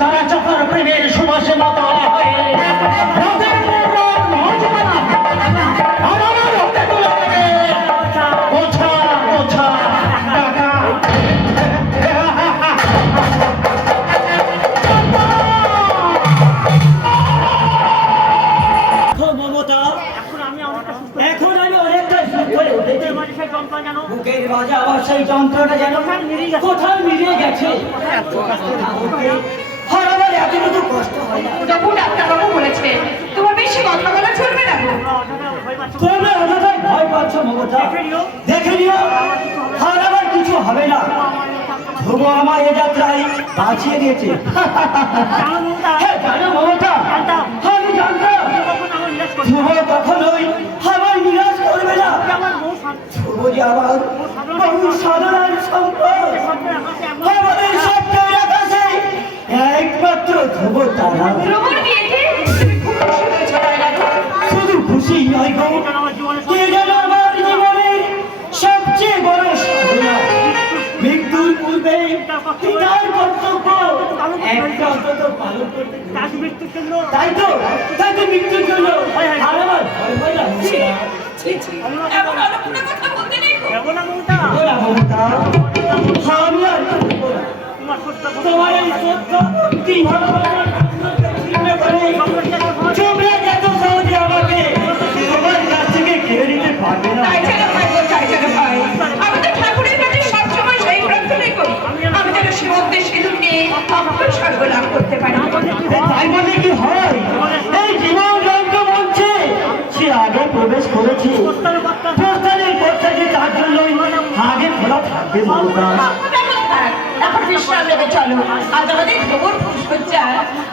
তারা যখন প্রেমের সুবাসে মাতালা হয়ে রাতের পর রাত মহাজমানা আমার রক্তে তুলে দেবে। ওঠা ওঠা টাকা মমতা, এখন আমি অনেকটা সুস্থ হয়ে উঠেছি। বুকের বাজা আবার সেই যন্ত্রটা যেন কোথাও মিলিয়ে গেছে। হারাবার এতটুকু কষ্ট হয় না। তবু ডাক্তারবাবু বলেছে তোমার বেশি কথা বলা চলবে না। তোমরা অযথাই ভয় পাচ্ছ মমতা। দেখে নিও হারাবার কিছু হবে না। ধ্রুব আমার এ যাত্রায় বাঁচিয়ে দিয়েছে। জানো মমতা, আমি জানতাম ধ্রুব কখনোই আমায় নিরাশ করবে না। ধ্রুব যে আমার বহু সাধারণ সম্পদ। আমাদের সবটাই আকাশে একমাত্র ধ্রুব তারা। ধ্রুবর বিয়েতে তুমি খুব খুশি হয়েছো তাই না? শুধু খুশি নয় গো, কে যেন আমার জীবনের সবচেয়ে বড় সাধনা। মৃত্যুর পূর্বে পিতার কর্তব্য একটা অন্তত পালন করতে। তাই তো মৃত্যুর জন্য আর আমার ভয় ভয় লাগছে না। এমন অলক্ষণে কথা বলতে নেই গো। ওরা মমতা, আমি আর বলবো না। তোমার এই সত্য ভক্তি ভালোবাসার ছিন্ন করে তোমরা এত সহজে আমাকে তোমার কাছ থেকে কেড়ে নিতে পারবে না। তাই যেন ভাই গো, তাই যেন ভাই। আমি তো ঠাকুরের কাছে সবসময় সেই প্রার্থনাই করি আমি যেন সীমন্তে সিঁদুর নিয়ে অক্ষয় স্বর্গ লাভ করতে পারি। তাই বলে কি হয়? এই জীবন রঙ্গ মঞ্চে সে আগে প্রবেশ করেছে। প্রস্থানের পথটা যে তার জন্যই আগে খোলা থাকবে মমতা। এখন বিশ্রাম নেবে চলো। আজ আমাদের ধ্রুবর ফুলসজ্জা।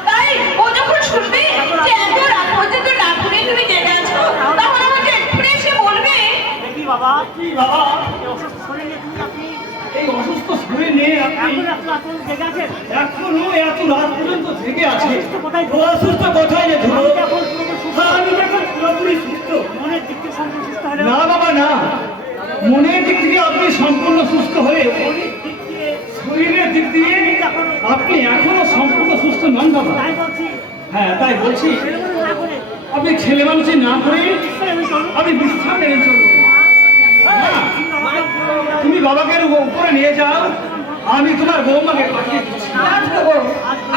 তাই ও যখন শুনবে যে এত রাত পর্যন্ত না ঘুরে তুমি জেগে আছো, তখন আমাকে এক্ষুনি এসে বলবে। কি বাবা এই অসুস্থ শরীর নিয়ে আপনি এখনো এত রাত পর্যন্ত জেগে আছে। অসুস্থ কোথায় রে ধ্রুব? আমি যখন পুরোপুরি সুস্থ। না বাবা না, মনের দিক থেকে আপনি সম্পূর্ণ সুস্থ হয়ে শরীরের দিক দিয়ে আপনি এখনো সম্পূর্ণ সুস্থ নন বাবা। হ্যাঁ তাই বলছি, আপনি ছেলে মানুষই না করে আপনি বিশ্রাম নেবেন চলুন। তুমি বাবাকে উপরে নিয়ে যাও, আমি তোমার বৌমাকে পাঠিয়ে দিচ্ছি। না ধ্রুব,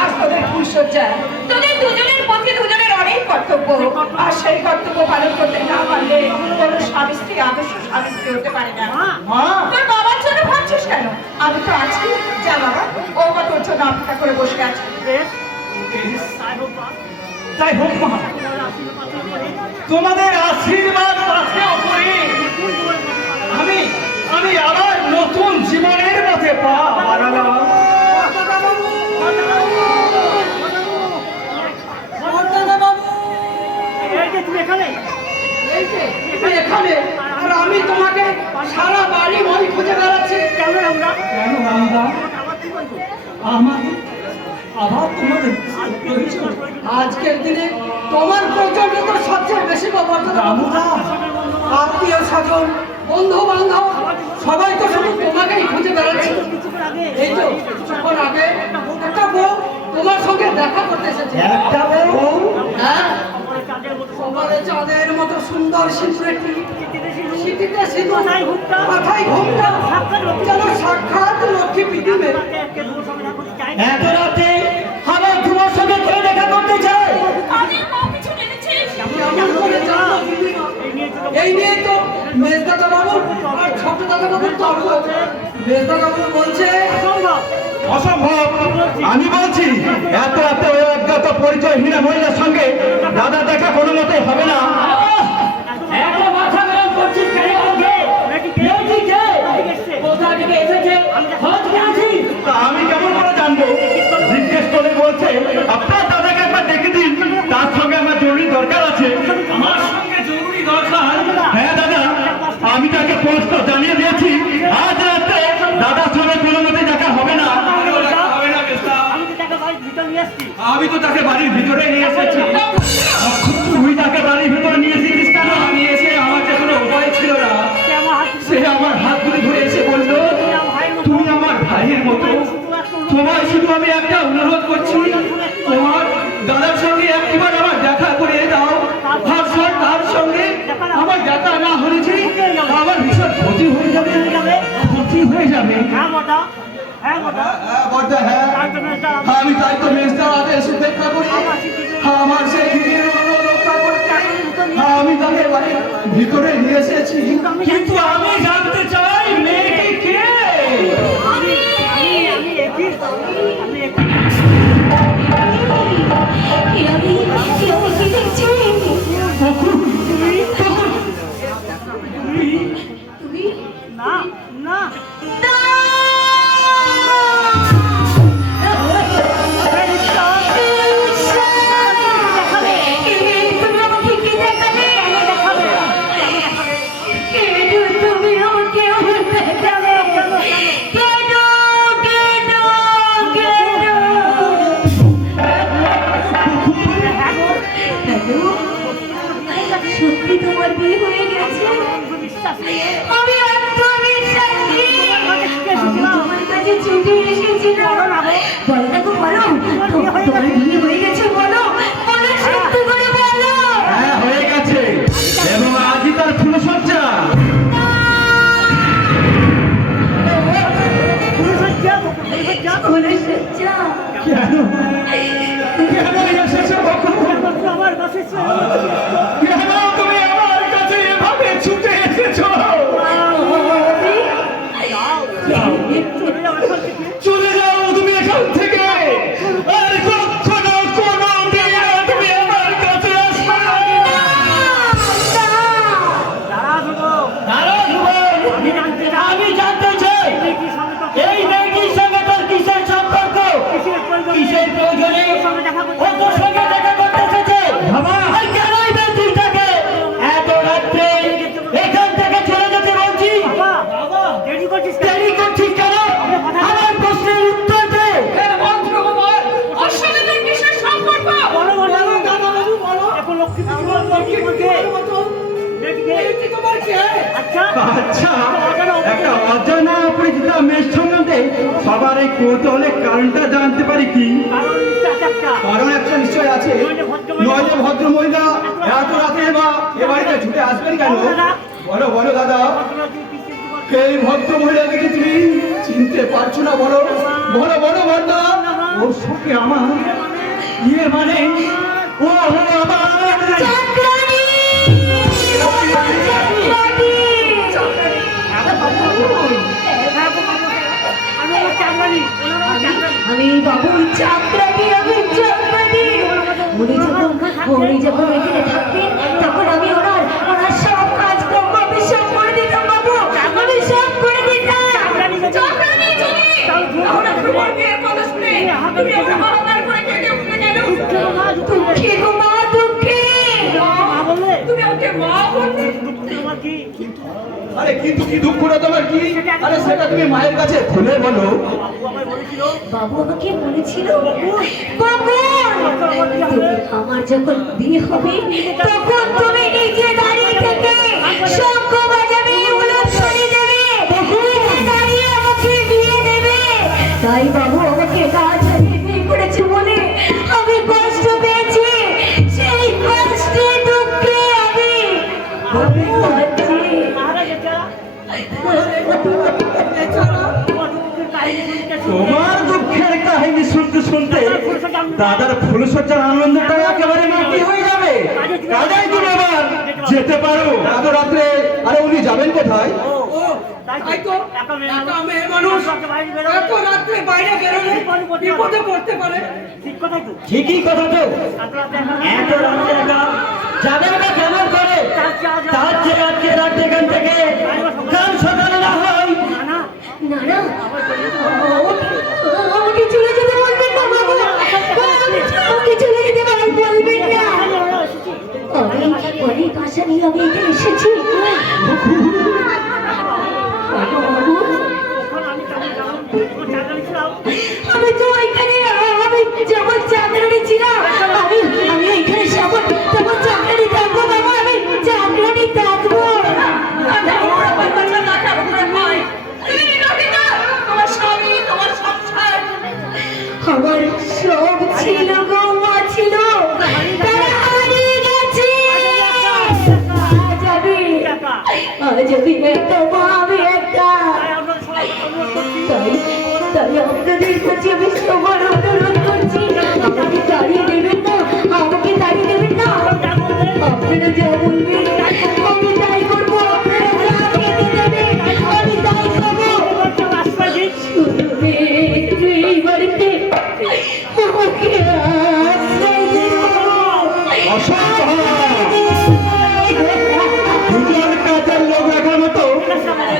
আজ তোদের ফুলসজ্জা। তোদের দুজনের প্রতি দুজনের অনেক কর্তব্য। আর সেই কর্তব্য পালন করতে না পারলে কোনো স্বামী স্ত্রী আদর্শ স্বামী স্ত্রী হতে পারে না। মা, তোর বাবার জন্য ভাবছিস কেন? আমি তো আছি। যা বাবা, ও বা তোর জন্য অপেক্ষা করে বসে আছে। তাই হোক মা, তোমাদের আশীর্বাদ পাশে করে আমি আবার নতুন জীবনের পথে পা বাড়ালাম। এখানে আর আমি তোমাকে সারা বাড়ি মই খুঁজে বেড়াচ্ছি। কেন রামদা আমার আবার তোমাদের আজকের দিনে তোমার প্রয়োজনটা তো সবচেয়ে বেশি রামদা। আত্মীয় স্বজন বন্ধু বান্ধব সবাই তো শুধু তোমাকেই খুঁজে বেড়াচ্ছে। এই তো কিছুক্ষণ আগে একটা বউ তোমার সঙ্গে দেখা করতে এসেছে। একটা বউ? হ্যাঁ, সকালে চাঁদের মতো সুন্দর সিঁদুরের সিঁথিতে সিঁদুর, মাথায় ঘোমটা, যেন সাক্ষাৎ লক্ষ্মী পৃথিবী। এত রাতে আমার তোমার সঙ্গে কে দেখা করতে চায়? এই নিয়ে তো মেজদাদা বাবু আর ছোট দাদা বাবুর তর্ক। মেজদাদা বাবু বলছে অসম্ভব। আমি বলছি এত রাতে ওই অজ্ঞাত পরিচয়হীন মহিলার সঙ্গে দাদা দেখা কোনো মতেই হবে না। আমি কেমন করে জানবো? জিজ্ঞেস করে বলছে আপনার দাদাকে একবার দেখে দিন, তার সঙ্গে আমার জরুরি দরকার আছে। আমার সঙ্গে জরুরি দরকার? হ্যাঁ দাদা, আমি তাকে স্পষ্ট জানিয়ে দিয়েছি আজ রাতে দাদার সঙ্গে কোনো মতে দেখা হবে না। আমি তো তাকে বাড়ির ভিতরে নিয়ে এসেছি। তুই তাকে বাড়ির ভিতরে নিয়ে এসেছিস কেন? আমি এসে আমার যে কোনো উপায় ছিল না, সে আমার হাত ধরে ধরে এসে বললো তুমি আমার ভাইয়ের মতো, তোমার শুধু আমি একটা অনুরোধ করছি, তোমার দাদার সঙ্গে একবার আমার দেখা করে দাও। ভাবছো তার সঙ্গে আমার দেখা না হয়েছে আমার ভীষণ ক্ষতি হয়ে যাবে, ক্ষতি হয়ে যাবে। হ্যাঁ মোটা, হ্যাঁ মোটা। বড়দা, হ্যাঁ আমি তাই তো মেজদার আদেশ উপেক্ষা করি। আমার সেই দিদির অনুরোধ রক্ষা করতে আমি তাকে বাড়ির ভিতরে নিয়ে এসেছি, কিন্তু আমি জানতে চাই মেয়েটি কে? আমি একই না না সত্যি তোমার বিয়ে হয়ে গেছে? আমি আত্মবিশ্বাসী। আমি তোমার কাছে ছুটে এসেছিলাম। বলো না গো, বলো তোমার বিয়ে হয়ে গেছে, বলো বলো, সত্যি করে বলো। হ্যাঁ হয়ে গেছে, এবং আজই তার ফুলসজ্জা। ফুলসজ্জা? কেন কেন এসেছো বকুল? আমার কাছে কেন তুমি আমার কাছে এভাবে ছুটে এসেছো? চলে যাও তুমি এখান থেকে, আর কখনো কোনো দিন তুমি আমার কাছে আসবে না। আমি জানতে চাই এই মেয়েটির সঙ্গে তোর কিসের সম্পর্ক, কিসের প্রয়োজনে ও তোর সঙ্গে দেখা করতে এসেছে? আর কেনই মেয়েটির থেকে এত রাত্রে এখান থেকে চলে যেতে বলছি? দেরি করছিস দেরি করছিস কেন? আমার প্রশ্নের উত্তর দে। ওর সঙ্গে তোর কিসের সম্পর্ক? বলো বলো বলো। এখন লক্ষ্মী আচ্ছা আচ্ছা, একটা অজানা অপরিচিত মেয়ের সম্বন্ধে সবার এই কৌতূহলের কারণটা জানতে পারি কি? কারণ একটা নিশ্চয় আছে, নইলে ভদ্র মহিলা এত রাতে বা এ বাড়িতে ছুটে আসবেন কেন? বলো বলো দাদা, এই ভদ্র মহিলাকে কি তুমি চিনতে পারছো না? বলো বলো বলো বড়দা, ওর সঙ্গে আমার ইয়ে মানে ও আমার আমি বাবু চাকরানি, আমি চাকরানি। উনি যখন এখানে থাকতেন তখন আমি ওনার সব কাজ কর্ম আমি সব করে দিতাম বাবু, আমি সব করে দিতাম। চাকরানি তুমি আমরা তোমার বিয়ের কথা শুনে তুমি আমার অহংকার করে কেটে উঠে গেল। দুঃখী গো মা, দুঃখী। তুমি আমাকে মা বললে? আরে কিন্তু কি দুঃখ না তোমার কি? আরে সেটা তুমি মায়ের কাছে খুলে বলো। বাবু আমাকে বলেছিল, বাবু আমার যখন বিয়ে হবে তখন তুমি নিজে দাঁড়িয়ে থেকে শঙ্খ বাজাবে, উলুধ্বনি দেবে, নিজে দাঁড়িয়ে আমাকে বিয়ে দেবে। তাই বাবু আমাকে না জানিয়ে বিয়ে করেছে বলে আমি কষ্ট পেয়েছি, সেই কষ্টে দুঃখে আমি তোমার দুঃখের কাহিনী শুনতে শুনতে দাদার ফুলসজ্জার আনন্দটা একেবারে মাটি হয়ে যাবে। কাজাই তুমি এবার যেতে পারো। এত রাত্রে আরে উনি যাবেন কোথায়? ঠিকই কথা তো, এত রাত্রে একা যাবেন না কেমন করে? তার যে আজকে রাত এখান থেকে কাল সকালে না হয়। না না আমাকে চলে যেতে বলবেন না বাবু, আমাকে চলে যেতে বলবেন না। অনেক আশা নিয়ে আমি এখানে এসেছি। আমি তো এখানে আমি যেমন চাকরি ছিলাম, আমি এখানে তেমন চাকরি থাকবো বাবু, আমি চাকরি থাকবো। তোমার স্বামী, তোমার সংসার আমার সব ছিল গো মা ছিল, তারা হারিয়ে গেছে। আজ আমি একটা মা, আমি একটা। তাই তাই আপনাদের কাছে আমি সবার অনুরোধ করছি, আমাকে তাড়িয়ে দেবেন না, আমাকে তাড়িয়ে দেবেন না। আপনারা যা বলবেন আমি তাই করবো, আপনারা যা খেতে দেবেন আমি তাই করবো। শুধু একটু এই বাড়িতে আমাকে আশ্রয় দিন। দুজন কাজের লোক রাখার মতো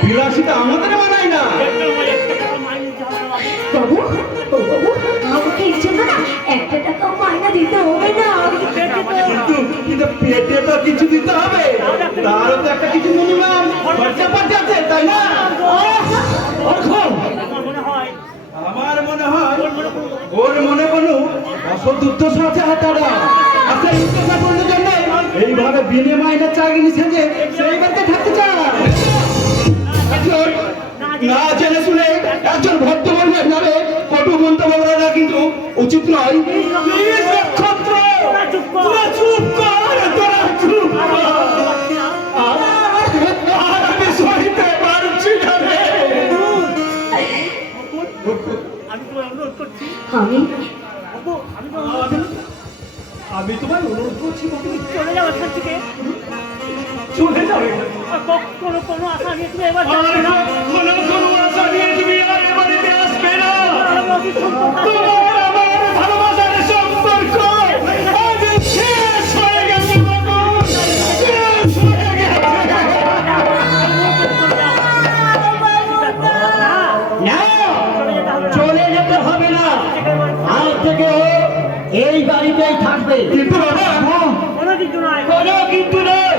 বিলাসিতা আমাদের মানায় না। বাবু, ও বাবু, আমাকে এর জন্য না 1 টাকা মাইনা দিতে হবে না। কিন্তু পেটে তো কিছু দিতে হবে, তারও তো একটা কিছু মিনিমাম খরচা পাতি আছে, তাই না? আমার মনে হয় ওর মনে কোনো অসৎ উদ্দেশ্য আছে। হাতারা আচ্ছা, এই কথা বলার জন্য এইভাবে বিনে মাইনে চাকরি সেজে সেই বাড়িতে থাকতে চায় না জেনে শুনে একজন ভদ্রমহিলার নামে কটু মন্তব্য করা কিন্তু উচিত নয়। তোরা চুপ কর, তোরা চুপ কর। আর আমি সহিতে পারছি না রে। আমি আমি তোমায় অনুরোধ করছি, চলে যাও এখান থেকে। চলে যাবে। কোনো আশা নিয়ে তুমি এবার আর যাবে না। কোনো আশা নিয়ে তুমি আর এ বাড়িতে আসবে না। আমাকে সম্পর্ক আছে। তোমার আমার ভালোবাসার সম্পর্ক আজ শেষ হয়ে গেছে বাবু, শেষ হয়ে গেছে। না, চলে যেতে হবে না, আজ থেকে ও এই বাড়িতেই থাকবে। কিন্তু বাবা, কোনো কিছু নয়। কোনো কিন্তু নয়।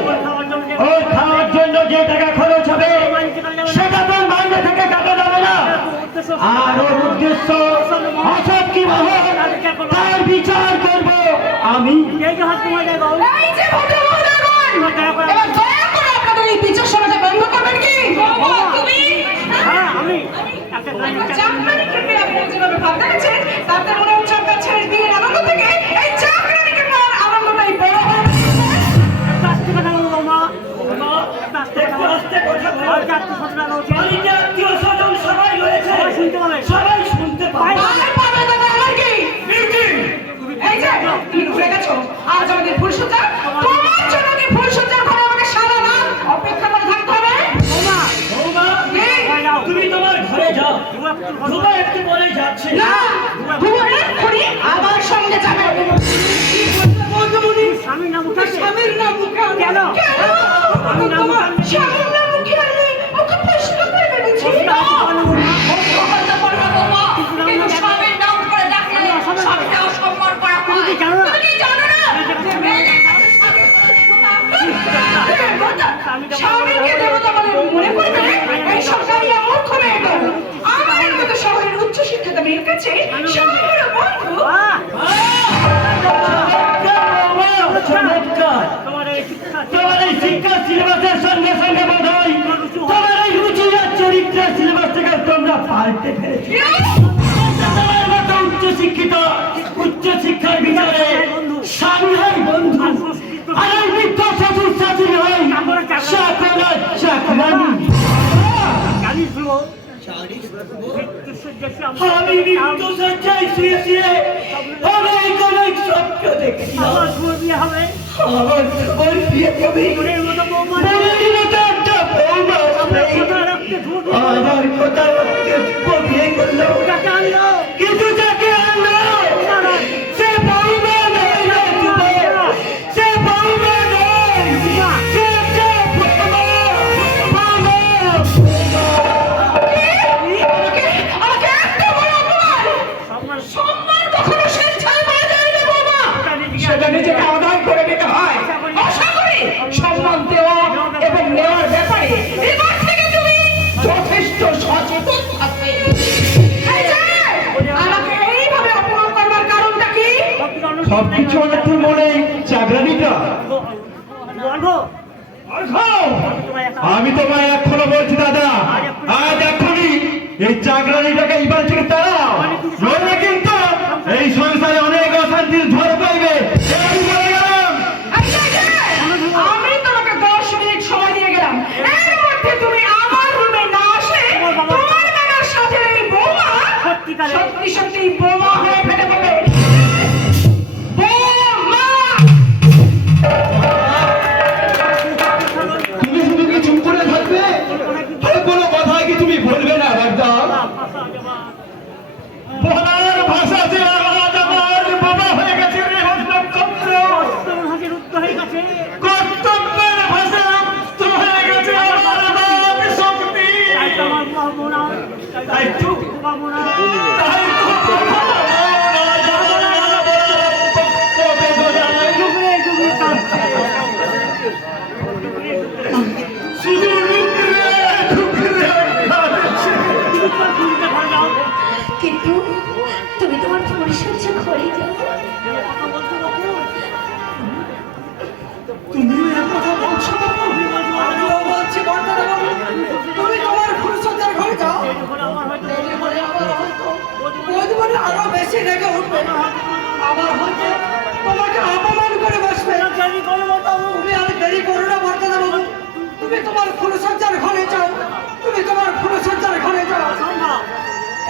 ওর খাওয়ার জন্য যে টাকা খরচ হবে সেটা তো বাইরে থেকে কাটা যাবে না। আর ওর উদ্দেশ্য অসৎ কি মহৎ তার বিচার করব আমি। এই যে হাত কমে যায় বাবু। এই যে ভদ্রমহিলাগণ, এবার দয়া করে আপনাদের এই বিচার শোনাতে বন্ধ করবেন কি? তুমি হ্যাঁ, আমি একটা চাকরানি কিনবে, আপনারা যেভাবে ভাব দেখাচ্ছেন তাতে মনে হচ্ছে আপনার ছেলের বিয়ের আনন্দ থেকে এই চাকরানি কিনবার আনন্দটাই বড় হয়ে গেছে। আস্তে কথা বলবো মা। আস্তে কথা বলবো। আর চারটে সতেরো টাকা হচ্ছে। বাড়িতে আত্মীয়-স্বজন সবাই রয়েছে, সবাই শুনতে পাবে। সবাই শুনতে পাবে। আর পাবে দাদা আমার কি? এই যে তুমি ভুলে গেছো আজ আমাদের ফুলসজ্জা, তোমার জন্য কি ফুলসজ্জার ঘরে আমাকে সারা রাত অপেক্ষা করে থাকতে হবে? বৌমা, বৌমা, তুমি তোমার ঘরে যাও। ধুবা একটু পরে যাচ্ছে। না, তুমি এক্ষুনি আমার সঙ্গে যাবে। স্বামীর নাম উঠাচ্ছে। স্বামীর নাম মুখে আনবে। কেন? কেন? স্বামীর নাম তোমার উঠাচ্ছে। স্বামীর নাম মুখে আনলে ওকে প্রশ্ন করবে বুঝি? না, প্রশ্ন করতে পারবে বৌমা, কিন্তু স্বামীর নাম করে ডাকলে স্বামীকে অসম্মান করা হয়। তুমি কি জানো না? তুমি কি জানো না? যে মেয়েদের কাছে স্বামীর বলে দেবতা। স্বামীকে দেবতা বলে মনে করবে এই সরকারিয়া মূর্খ মেয়েটা। আমার মতো শহরের উচ্চ শিক্ষিত মেয়ের কাছে স্বামী হলো বন্ধু। চমৎকার। তোমার এই শিক্ষা তোমার এই শিক্ষা সিলেবাসের সঙ্গে সঙ্গে বোধ হয় তোমার এই রুচি আর চরিত্রের সিলেবাস থেকে তোমরা পাল্টে ফেলেছো। তোমার মতো উচ্চ শিক্ষার বিচারে স্বামী হয় বন্ধু, আর এই বৃদ্ধ শ্বশুর শাশুড়ি হয় চাকরা চাকরানি। জানি শুনো আমি মৃত্যু সজ্জায় শুয়ে শুয়ে অনেক অনেক স্বপ্ন দেখেছি। আমার শুয়ে বিয়ে হবে। আমার ওর বিয়ে কবি তোদের মতো বৌমা বৌদির মতো একটা বৌমা আমরা আসবে। কথা রাখতে ধুয়ে আমার কথা রাখতে বিয়ে করলো, টাকা আনলো। কিন্তু যাকে আনলো সে বৌমা নয় রে যুবক, সে বৌমা নয়, সে একটা বৌমা, বৌমা। আমাকে এত বড় অপমান! সম্মান সম্মান কখনো শেষ ছাড়া পাওয়া যায় না বাবা। সেটা নিজেকে আদায় করে নিতে হয়। আশা করি সম্মান দেওয়া এবং নেওয়ার ব্যাপারে এবার থেকে তুমি যথেষ্ট সচেতন থাকবে। এই যে, আমাকে এইভাবে অপমান করবার কারণটা কি? সবকিছু অনেক তোর মনে চাকরানিটা। আমি তোমায় এখনো বলছি দাদা, আজ এখনই এই চাকরানিটাকে এই বাড়ি থেকে তাড়াও, নইলে কিন্তু তুমি বোমা হয়ে ফেলে দেবে। বোমা! তুমি শুধু কি চুপ করে থাকবে? আর কোনো কথাই কি তুমি বলবে না রাজা? বলার ভাষা যে আজ আমার বাবা হয়ে গেছে রে নক্ষত্র। কর্তব্যের ভাষা রক্ত হয়ে গেছে আমার বাপ শক্তি। তাই তো শুধু কিন্তু তুমি তোমার পরিচর্যা ঘরে যাও। তুমিও এর কথা বলছো বাবু? আমিও বলছি বর্তমানে তুমি তোমার ফুলসজ্জার ঘরে যাও। দেরি হলে আবার হয়তো বৌদিমণি আরো বেশি রেগে উঠবে। আবার হয়তো তোমাকে অপমান করে বসবে। তুমি আর দেরি করো না বর্তমানে বাবু, তুমি তোমার ফুলসজ্জার ঘরে যাও। তুমি তোমার ফুলসজ্জার ঘরে যাও।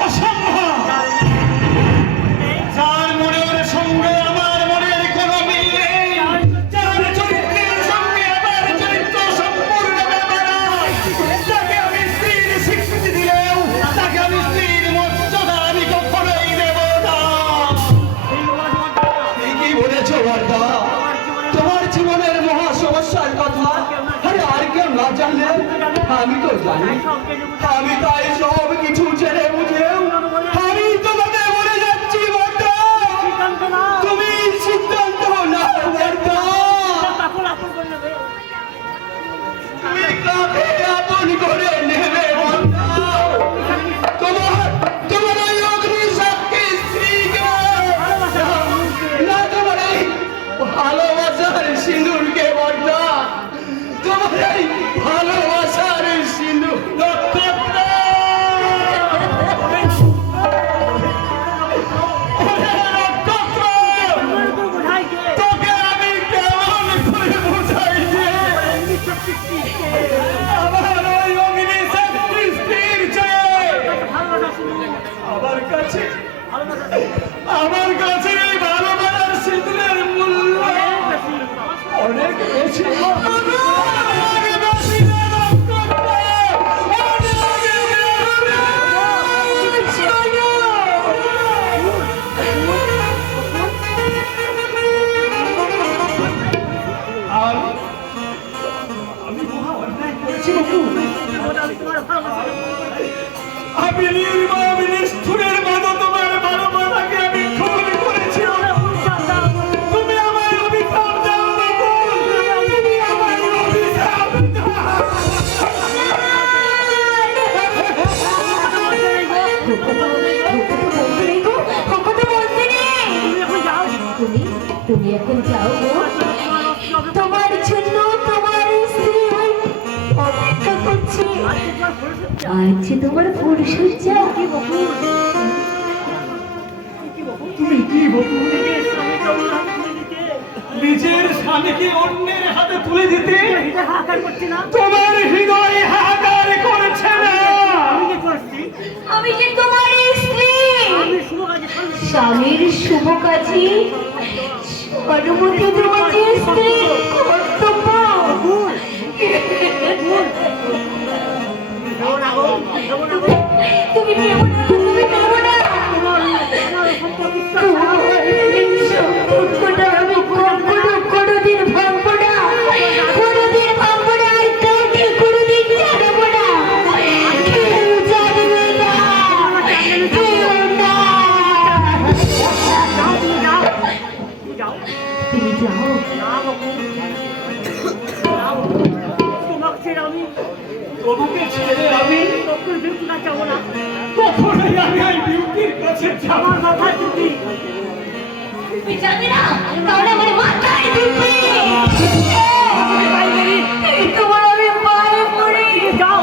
অসম্ভব। যার মনের সঙ্গে আমার মনের কোনো মিল নেই, যার চরিত্রের সঙ্গে আমার চরিত্র সম্পূর্ণ বেমানান, তাকে আমি স্ত্রীর স্বীকৃতি দিলেও তাকে আমি স্ত্রীর মর্যাদা আমি কখনোই দেব না। ঠিকই বলেছ বর্দা, তোমার জীবনের মহা সমস্যার কথা আরে আর কেউ না জানলে আমি তো জানি। আমি তাই সব কিছু জেনে বুঝেও আমি তোমাকে বলে যাচ্ছি বর্দা, তুমি সিদ্ধান্ত নাও বর্দা। তুমি কাকে আপন করে নেবে বর্দা? তোমার ওই অগ্নিসাক্ষী স্ত্রীকে, না তোমার এই ভালোবাসার সিঁদুরকে বর্দা, তোমার এই ভালোবাসার সিঁদুর নক্ষত্র। তোকে আমি কেমন করে বোঝাই যে আমার ওই অগ্নিসাক্ষী স্ত্রীর চেয়ে আমার কাছে এই ভালোবাসার সিঁদুরের মূল্য অনেক বেশি। অনেক বেশি না নক্ষত্র, অনেক আমি নির্মম নিষ্ঠুরের মতো তোমার ভালোবাসাকে আমি খুন করেছি। তুমি আমার অভিশাপ দাও বাবুল, তুমি আমার অভিশাপ দাও। তুমি এখন যাও গো। তোমার জন্য তোমার স্ত্রী অপেক্ষা করছে। আজ তোমার ফুলসজ্জা। তুমি কি বাবু? নিজের স্বামীকে অন্যের হাতে তুলে দিতে তোমার হৃদয় হাহাকার করছে না? আমি যে তোমার স্ত্রী, স্বামীর শুভ কাজে অনুমতি দেওয়া যে স্ত্রী কর্তব্য। তুমি নেব না, তুমি নেব না। সম্পর্কটা আমি কোনোদিন ভাঙবো না, কোনোদিন ভাঙবো না, আর কাউকে কোনোদিন জানাবো না। কেউ জানবে না, কেউ না। তুমি যাও। তোমাকে ছেড়ে আমি কখনোই আমি ওই বিউটির কাছে যাবো না। তুমি যাবে না, তাহলে আমার মাথায় ঢুকবে। তোমার আমি পায়ে পড়ি। যাও,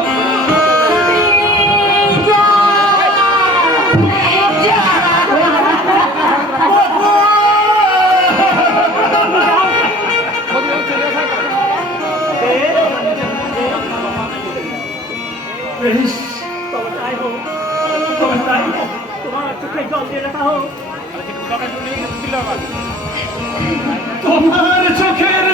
তোমার চোখে জল দিয়ে তোমার চোখের